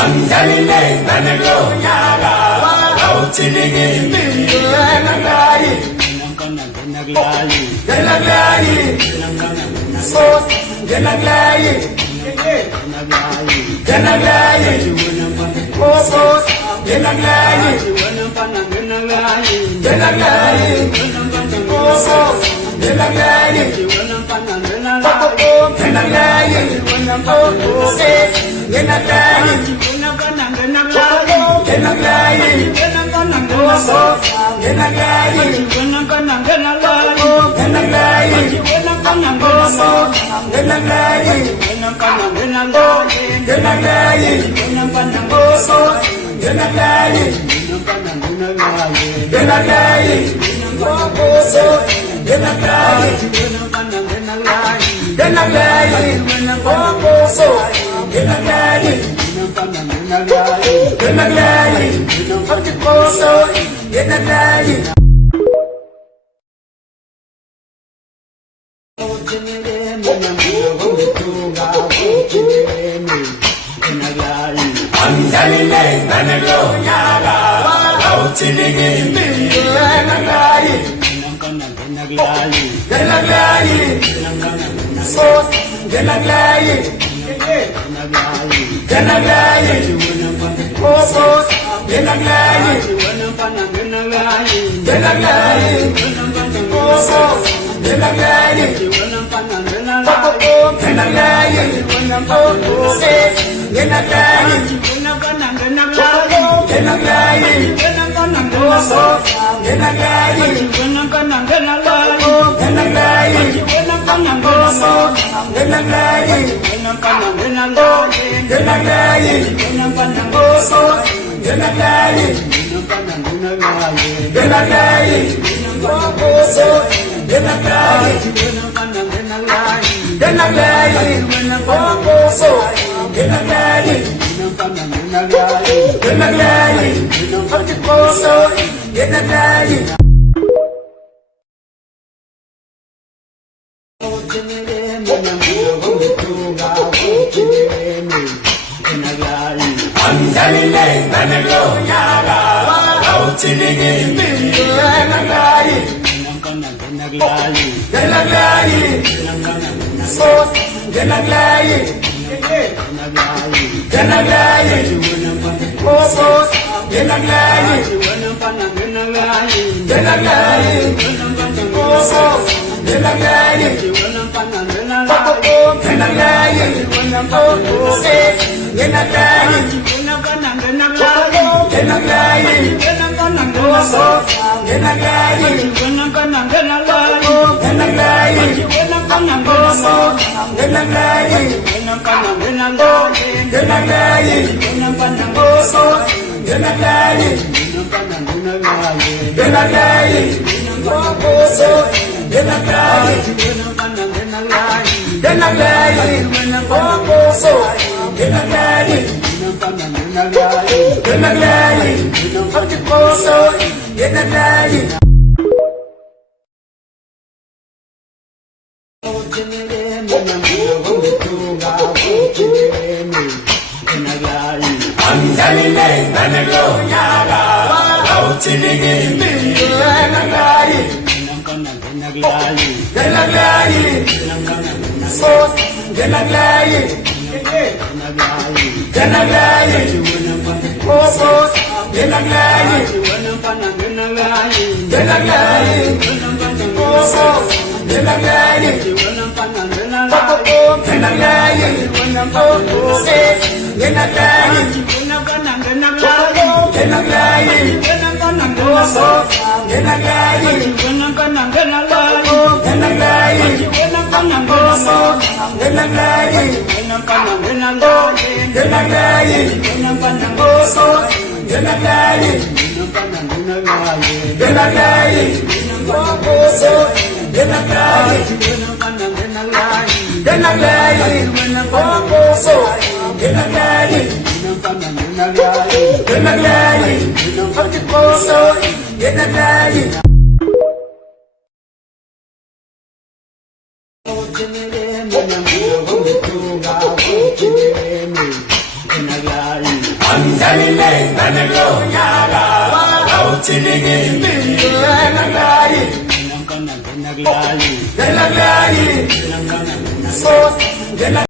Anjalile nanalo yaga Autiligi Naglali Naglali Sos Naglali Naglali Sos Naglali Naglali Sos Naglali Anjalile nanalo yaga Autiligi Naglali Naglali Sos Naglali Naglali Sos Naglali Naglali Sos Naglali Anjalile nanalo yaga Autiligi Naglali Naglali Sos Naglali Naglali Sos Naglali Naglali Sos Naglali Anjalile nanalo yaga Autiligi Naglali Naglali Sos Naglali Naglali Sos Naglali Naglali Sos Naglali Anjalile nanelo nyaga Autiligi Naglali Naglali